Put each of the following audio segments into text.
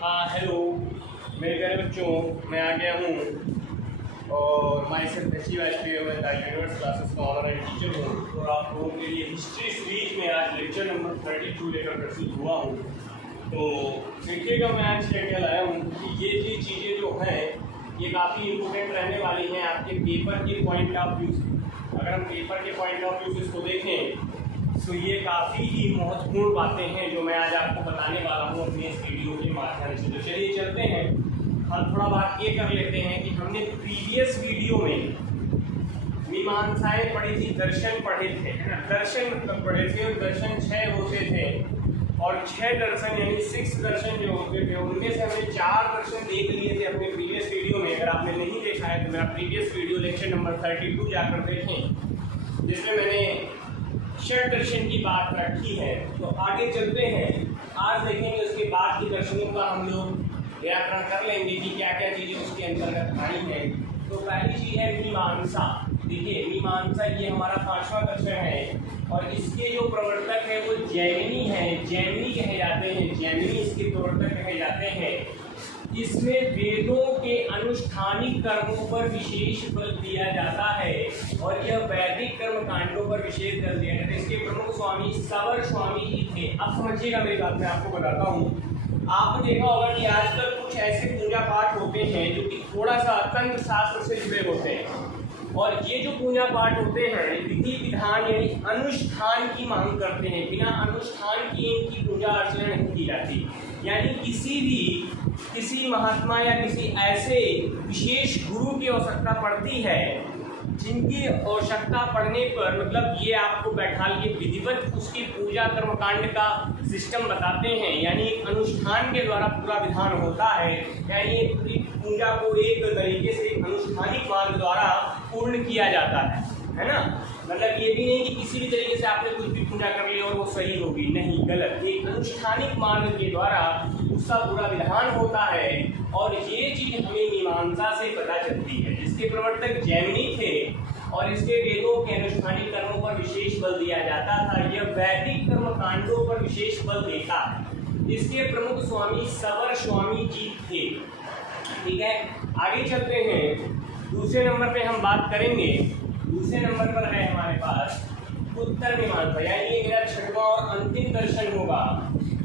हाँ हेलो मेरे प्यारे बच्चों, मैं आ गया हूँ और माई सेल्फ एच वाजपेयी, मैं द यूनिवर्स क्लासेस का ऑनलाइन टीचर हूँ और आप लोगों के लिए हिस्ट्री सीरीज में आज लेक्चर नंबर 32 लेकर प्रस्तुत हुआ हूँ। तो देखिएगा, मैं आज क्या लाया हूँ कि ये चीज़ें जो हैं ये काफ़ी इम्पोर्टेंट रहने वाली हैं आपके पेपर के पॉइंट ऑफ व्यू से। अगर हम पेपर के पॉइंट ऑफ व्यू से इसको देखें तो ये काफ़ी ही महत्वपूर्ण बातें हैं जो मैं आज आपको बताने वाला हूँ अपने इस वीडियो के माध्यम से। तो चलिए चलते हैं, हम थोड़ा बात ये कर लेते हैं कि हमने प्रीवियस वीडियो में मीमांसाएं पढ़ी थी, दर्शन पढ़े थे, है ना। दर्शन मतलब पढ़े थे और दर्शन 6 होते थे और 6 दर्शन यानी 6 दर्शन जो होते थे उनमें से हमने 4 दर्शन देख लिए थे अपने प्रीवियस वीडियो में। अगर आपने नहीं देखा है तो मेरा प्रीवियस वीडियो लेक्चर नंबर 32 जाकर देखें, जिसमें मैंने षट दर्शन की बात रखी है। तो आगे चलते हैं, आज देखेंगे उसके बाद के दर्शनों का हम लोग व्याकरण कर लेंगे कि क्या क्या चीज़ें उसके अंतर्गत आई हैं। तो पहली चीज़ है मीमांसा। देखिए, मीमांसा ये हमारा 5वां दर्शन है और इसके जो प्रवर्तक है वो जैमिनी है, जैमिनी कहे जाते हैं, जैमिनी इसके प्रवर्तक कहे जाते हैं। इसमें वेदों के अनुष्ठानिक कर्मों पर विशेष बल दिया जाता है और यह वैदिक कर्म कांडों पर विशेष बल दिया जाता है। इसके प्रमुख स्वामी सवर स्वामी जी थे। अब समझिएगा मेरी बात, मैं आपको बताता हूँ। आपने देखा होगा कि आजकल कुछ ऐसे पूजा पाठ होते हैं जो कि थोड़ा सा तंत्र शास्त्र से जुड़े होते हैं और ये जो पूजा पाठ होते हैं विधि विधान यानी अनुष्ठान की मांग करते हैं। बिना अनुष्ठान की इनकी पूजा अर्चना नहीं की जाती। यानी किसी महात्मा या किसी ऐसे विशेष गुरु की आवश्यकता पड़ती है, जिनकी आवश्यकता पड़ने पर मतलब ये आपको बैठा लिए विधिवत उसकी पूजा कर्मकांड का सिस्टम बताते हैं। यानी अनुष्ठान के द्वारा पूरा विधान होता है, यानी पूरी पूजा को एक तरीके से अनुष्ठानिक मार्ग द्वारा पूर्ण किया जाता है ना। मतलब ये भी नहीं कि किसी भी तरीके से आपने कुछ भी पूजा कर ली और वो सही होगी, नहीं, गलत। एक अनुष्ठानिक मार्ग के द्वारा उसका पूरा विधान होता है और ये चीज़ हमें मीमांसा से पता चलती है, जिसके प्रवर्तक जैमिनी थे और इसके वेदों के अनुष्ठानिक कर्मों पर विशेष बल दिया जाता था। यह वैदिक कर्म कांडों पर विशेष बल देता है। इसके प्रमुख स्वामी सवर स्वामी जी थे। ठीक है, आगे चलते हैं। दूसरे नंबर पे हम बात करेंगे। दूसरे नंबर पर है हमारे पास उत्तर मीमांसा, यानी ये मेरा 6वां और अंतिम दर्शन होगा।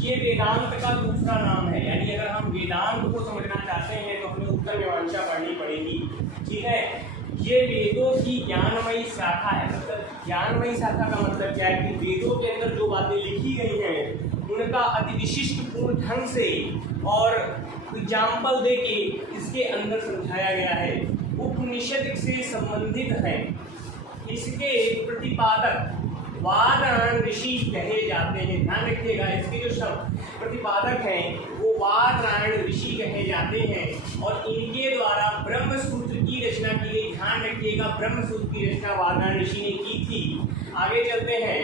ये वेदांत का दूसरा नाम है। यानी अगर हम वेदांत को समझना चाहते हैं तो हमें उत्तर मीमांसा पढ़नी पड़ेगी। ठीक है, ये वेदों की ज्ञानमयी शाखा है। मतलब ज्ञानमयी शाखा का मतलब क्या है कि वेदों के अंदर जो बातें लिखी गई हैं उनका अति विशिष्ट पूर्ण ढंग से और एग्जाम्पल दे के इसके अंदर समझाया गया है। उपनिषद से संबंधित है। इसके प्रतिपादक वादरायण ऋषि कहे जाते हैं। ध्यान रखिएगा, इसके जो शब्द प्रतिपादक हैं वो वादरायण ऋषि कहे जाते हैं और इनके द्वारा ब्रह्म सूत्र की रचना की गई। ध्यान रखिएगा, ब्रह्म सूत्र की रचना वादरायण ऋषि ने की थी। आगे चलते हैं,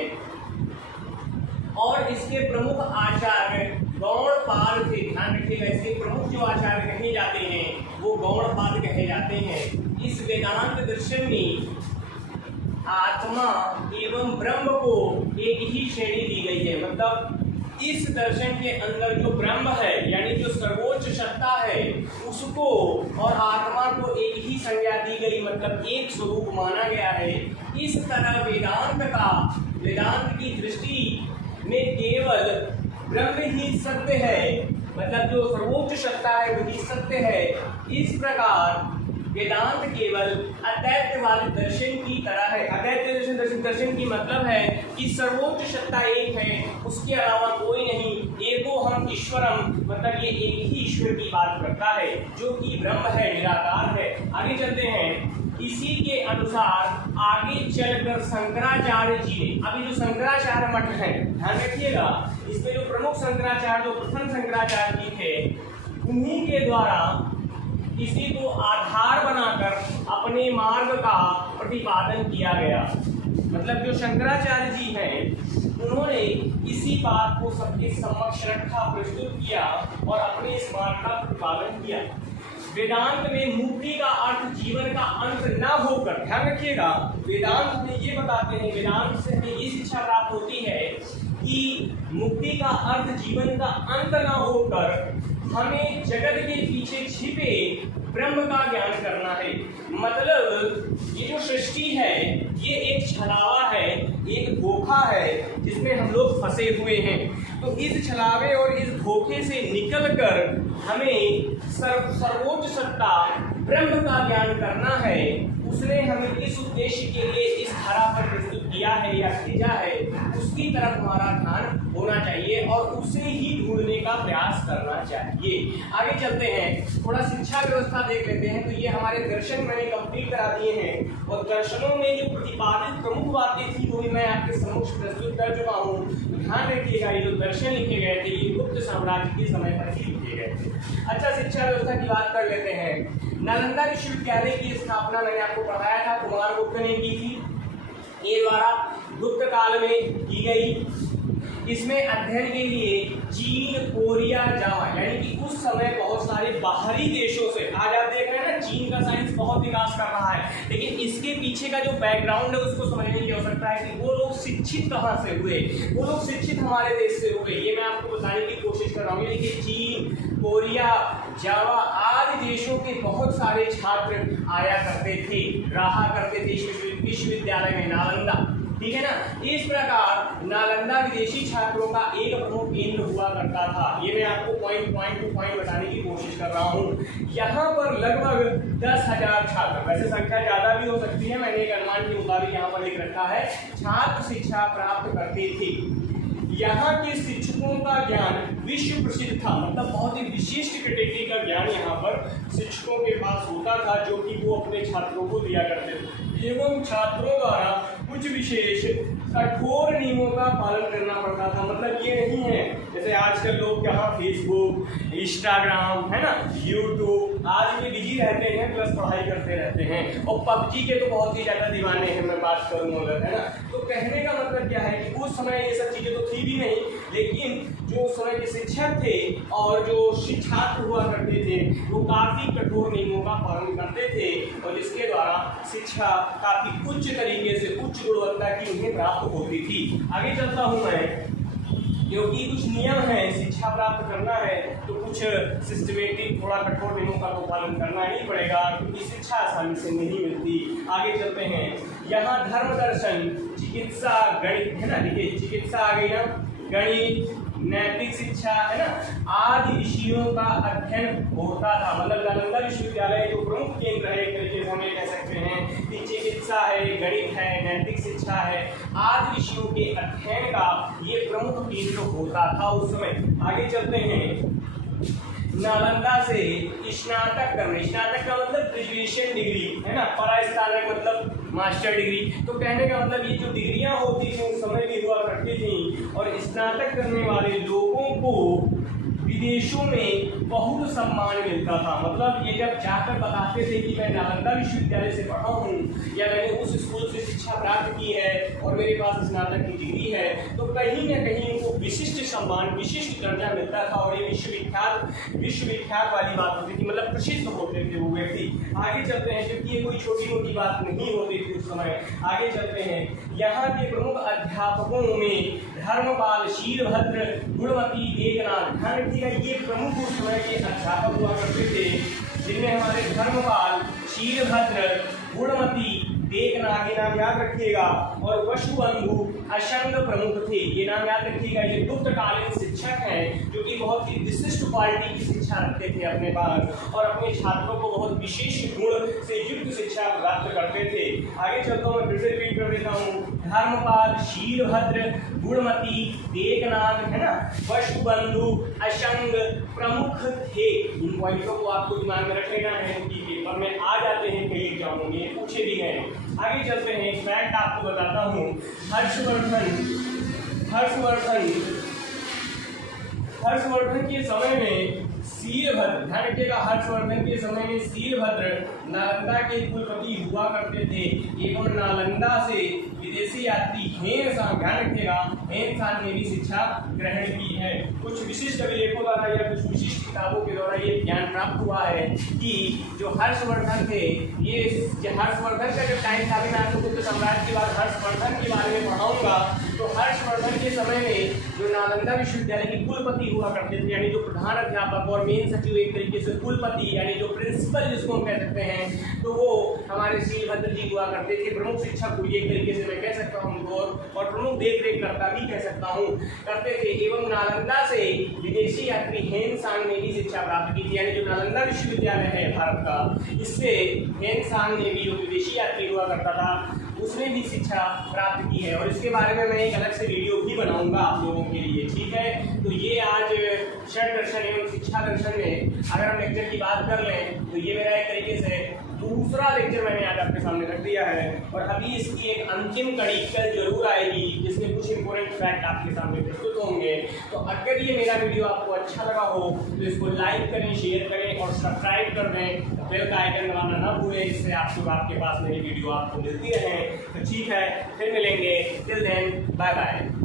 और इसके प्रमुख आचार्य गौड़पाद थे। ध्यान रखिएगा, इसके प्रमुख जो आचार्य कहे जाते हैं वो गौड़पाद कहे जाते हैं। इस वेदांत दर्शन में आत्मा एवं ब्रह्म को एक ही श्रेणी दी गई है। मतलब इस दर्शन के अंदर जो ब्रह्म है यानी जो सर्वोच्च सत्ता है उसको और आत्मा को एक ही संज्ञा दी गई, मतलब एक स्वरूप माना गया है। इस तरह वेदांत की दृष्टि में केवल ब्रह्म ही सत्य है, मतलब जो सर्वोच्च सत्ता है वही सत्य है। इस प्रकार वेदांत केवल अद्वैतवादी दर्शन की तरह है। अद्वैत दर्शन की मतलब है कि सर्वोच्च सत्ता एक है, उसके अलावा कोई नहीं। एको हम ईश्वरम, मतलब ये एक ही ईश्वर की बात करता है जो कि ब्रह्म है, निराकार है। आगे चलते हैं, इसी के अनुसार आगे चलकर शंकराचार्य जी ने, अभी जो शंकराचार्य मठ है ध्यान रखिएगा, इसमें जो प्रमुख शंकराचार्य जो प्रथम शंकराचार्य जी थे उन्हीं के द्वारा इसी को आधार बनाकर अपने मार्ग का प्रतिपादन किया गया। मतलब जो शंकराचार्य जी हैं उन्होंने इसी बात को सबके समक्ष रखा, प्रस्तुत किया और अपने इस मार्ग का प्रतिपादन किया। वेदांत में मुक्ति का अर्थ जीवन का अंत न होकर, ध्यान रखिएगा, वेदांत में ये बताते हैं, वेदांत से हमें ये शिक्षा प्राप्त होती है कि मुक्ति का अर्थ जीवन का अंत न होकर हमें जगत के पीछे छिपे ब्रह्म का ज्ञान करना है। मतलब ये जो सृष्टि है ये एक छलावा है, एक धोखा है जिसमें हम लोग फंसे हुए हैं। तो इस छलावे और इस धोखे से निकलकर हमें सर्वोच्च सत्ता ब्रह्म का ज्ञान करना है। उसने हमें इस उद्देश्य के लिए इस धारा पर प्रस्तुत किया है या भेजा है, उसकी तरफ हमारा ध्यान होना चाहिए और उसे ही ढूंढने का प्रयास करना चाहिए। आगे चलते हैं, थोड़ा शिक्षा व्यवस्था देख लेते हैं। तो ये हमारे दर्शन मैंने कंप्लीट करा दिए हैं और दर्शनों में जो प्रतिपादित प्रमुख बातें थी वो भी मैं आपके समक्ष प्रस्तुत कर चुका हूँ। ध्यान रखिएगा, ये जो दर्शन लिखे गए थे ये गुप्त साम्राज्य के समय पर ही लिखे गए थे। अच्छा, शिक्षा व्यवस्था की बात कर लेते हैं। नालंदा विश्वविद्यालय की स्थापना मैंने आपको पढ़ाया था, कुमार गुप्त ने की थी। ये द्वारा गुप्त काल में की गई। इसमें अध्ययन के लिए चीन, कोरिया, जावा यानी कि उस समय बहुत सारे बाहरी देशों से, आज आप देख रहे हैं ना चीन का साइंस बहुत विकास कर रहा है, लेकिन इसके पीछे का जो बैकग्राउंड है उसको समझने की आवश्यकता है कि वो लोग शिक्षित कहाँ से हुए। वो लोग शिक्षित हमारे देश से हुए, ये मैं आपको बताने की कोशिश कर रहा हूँ। यानी कि चीन, कोरिया, जावा आदि देशों के बहुत सारे छात्र आया करते थे, रहा करते थे विश्वविद्यालय में, नालंदा, ठीक है ना। इस प्रकार नालंदा विदेशी छात्रों का एक प्रमुख केंद्र हुआ करता था। ये मैं आपको पॉइंट टू पॉइंट बताने की कोशिश कर रहा हूँ। यहाँ पर लगभग 10,000 छात्र, वैसे संख्या ज़्यादा भी हो सकती है, मैंने एक अनुमान के मुताबिक यहाँ पर लिख रखा है, छात्र शिक्षा प्राप्त करते थे। यहाँ के शिक्षकों का ज्ञान विश्व प्रसिद्ध था, मतलब बहुत ही विशिष्ट कैटेगरी का ज्ञान यहाँ पर शिक्षकों के पास होता था, जो कि वो अपने छात्रों को दिया करते थे। एवं छात्रों द्वारा कुछ विशेष कठोर नियमों का पालन करना पड़ता था। मतलब ये नहीं है जैसे आजकल लोग यहाँ फेसबुक, इंस्टाग्राम, है ना, यूट्यूब आदि में बिजी रहते हैं, प्लस पढ़ाई करते रहते हैं, और पबजी के तो बहुत ही ज़्यादा दीवाने हैं, मैं बात करूँ अगर, है ना। तो कहने का मतलब क्या है कि उस समय ये सब चीज़ें तो थी भी नहीं, लेकिन जो उस समय के शिक्षक थे और जो छात्र हुआ करते थे वो काफ़ी कठोर नियमों का पालन करते थे, और जिसके द्वारा शिक्षा काफ़ी उच्च तरीके से, उच्च गुणवत्ता की उन्हें प्राप्त होती थी। आगे चलता हूँ मैं, क्योंकि कुछ नियम है, शिक्षा प्राप्त करना है तो कुछ सिस्टमेटिक, थोड़ा कठोर नियमों का तो पालन करना ही पड़ेगा, क्योंकि शिक्षा आसानी से नहीं मिलती। आगे चलते हैं, यहाँ धर्म, दर्शन, चिकित्सा, गणित, है ना, देखिए चिकित्सा आ गई ना, गणित, नैतिक शिक्षा, है ना, आदि विषयों का अध्ययन होता था। मतलब नालंदा विश्वविद्यालय जो प्रमुख केंद्र है एक तरीके से हम ये कह सकते हैं कि चिकित्सा है, गणित है, नैतिक शिक्षा है, आदि विषयों के अध्ययन का ये प्रमुख केंद्र होता था उस समय। आगे चलते हैं, नालंदा से स्नातक करने, स्नातक का मतलब ग्रेजुएशन डिग्री, है ना, परास्नातक मतलब मास्टर डिग्री। तो कहने का मतलब ये जो डिग्रियां होती थी उस समय भी हुआ करती थी, और स्नातक करने वाले लोगों को विदेशों में बहुत सम्मान मिलता था। मतलब ये जब जाकर बताते थे कि मैं नालंदा विश्वविद्यालय से पढ़ा हूँ या मैंने उस स्कूल से शिक्षा प्राप्त की है और मेरे पास स्नातक की डिग्री है, तो कहीं न कहीं इनको विशिष्ट सम्मान, विशिष्ट दर्जा मिलता था, और ये विश्वविख्यात वाली बात होती थी, मतलब प्रसिद्ध होते थे वो व्यक्ति। आगे चलते हैं, क्योंकि ये कोई छोटी मोटी बात नहीं होती थी उस समय। आगे चलते हैं, यहाँ के प्रमुख अध्यापकों में धर्मपाल, शीलभद्र, गुणवती, एकनाथ, ध्यान रखिएगा ये प्रमुख उस समय के अध्यापक हुआ करते थे, जिनमें हमारे धर्मपाल, शीलभद्र, गुणवती, एकनाथ, ये नाम याद रखिएगा, और वसुबंधु, अशंग प्रमुख थे, ये नाम याद रखिएगा। ये गुप्तकालीन शिक्षक हैं जो कि बहुत ही विशिष्ट क्वालिटी की शिक्षा रखते थे अपने पास, और अपने छात्रों को बहुत विशेष गुण से युक्त शिक्षा प्राप्त करते थे। आगे चलता हूँ, मैं फिर से रिपीट कर देता हूँ, धर्मपाल, शीलभद्र, गुणमती, एकनाथ, है ना, वसुबंधु, अशंग प्रमुख थे। इन पॉइंटों को आपको दिमाग में रख लेना है, क्योंकि पेपर में आ जाते हैं कई एग्जामों में, पूछे भी गए। आगे चलते हैं, एक फैक्ट आपको बताता हूँ, हर्षवर्धन के समय में शीलभद्र, ध्यान रखिएगा, हर्षवर्धन के समय में शीलभद्र नालंदा के कुलपति हुआ करते थे, एवं नालंदा से विदेशी यात्री हेनसांग, ध्यान रखिएगा, हेनसांग ने भी शिक्षा ग्रहण की है। कुछ विशिष्ट अभिलेखों द्वारा या कुछ विशिष्ट किताबों के द्वारा ये ज्ञान प्राप्त हुआ है कि जो हर्षवर्धन थे, ये हर्षवर्धन का जो टाइम था, मैं आपको गुप्त साम्राज्य के बाद हर्षवर्धन के बारे में पढ़ाऊंगा, तो हर्षवर्धन पहले के समय में जो नालंदा विश्वविद्यालय के कुलपति हुआ करते थे, यानी जो प्रधान अध्यापक और मेन सचिव एक तरीके से कुलपति यानी जो प्रिंसिपल जिसको हम कह सकते हैं, तो वो हमारे शीलभद्र जी हुआ करते थे। प्रमुख शिक्षक हुई एक तरीके से मैं कह सकता हूँ उनको, और प्रमुख देख रेख करता भी कह सकता हूँ करते थे। एवं नालंदा से विदेशी यात्री हेनसांग ने भी शिक्षा प्राप्त की थी, यानी जो नालंदा विश्वविद्यालय है भारत का, इससे हेनसांग ने भी, जो विदेशी यात्री हुआ करता था, उसने भी शिक्षा प्राप्त की है। और इसके बारे में मैं एक अलग से वीडियो भी बनाऊंगा आप लोगों के लिए, ठीक है। तो ये आज षड दर्शन एवं शिक्षा दर्शन में अगर हम लेक्चर की बात कर लें तो ये मेरा एक तरीके से दूसरा लेक्चर मैंने आज आपके सामने रख दिया है। और अभी इसकी एक अंतिम कड़ी कल जरूर आएगी, जिसमें कुछ इंपॉर्टेंट फैक्ट आपके सामने प्रस्तुत होंगे। तो अगर ये मेरा वीडियो आपको अच्छा लगा हो तो इसको लाइक करें, शेयर करें और सब्सक्राइब कर दें। बेल का आइकन दबाना ना भूलें, इससे आपके पास मेरी वीडियो आपको मिलती रहे। तो ठीक है, फिर मिलेंगे। Till then, bye bye.